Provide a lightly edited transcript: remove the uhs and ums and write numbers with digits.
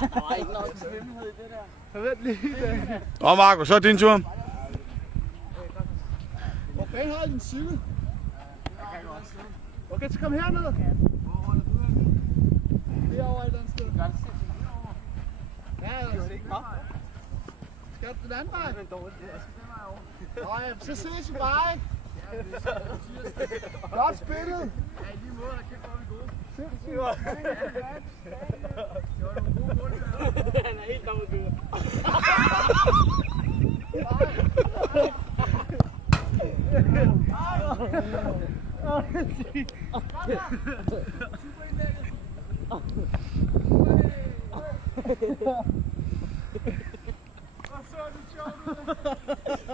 Der var ikke nok svimmelhed i det der. Vent lige. Og Marco, så er din tur. Hvor fanden har din cykel? Okay, så kom herned. Hvor holder du hen? Derovre et eller andet sted. Gør det selv herovre. Ja, Det er ikke mig. skal du den anden vej? Det er dårligt. Jeg skal den vej over. Nej, så ses vi bare, ikke? Godt spillet. Ja, i lige måde. Kæft, hvor er vi gode. Sindssygt. Det var nogle gode mål. Han er helt gammel dyr. Og så er det sjovt.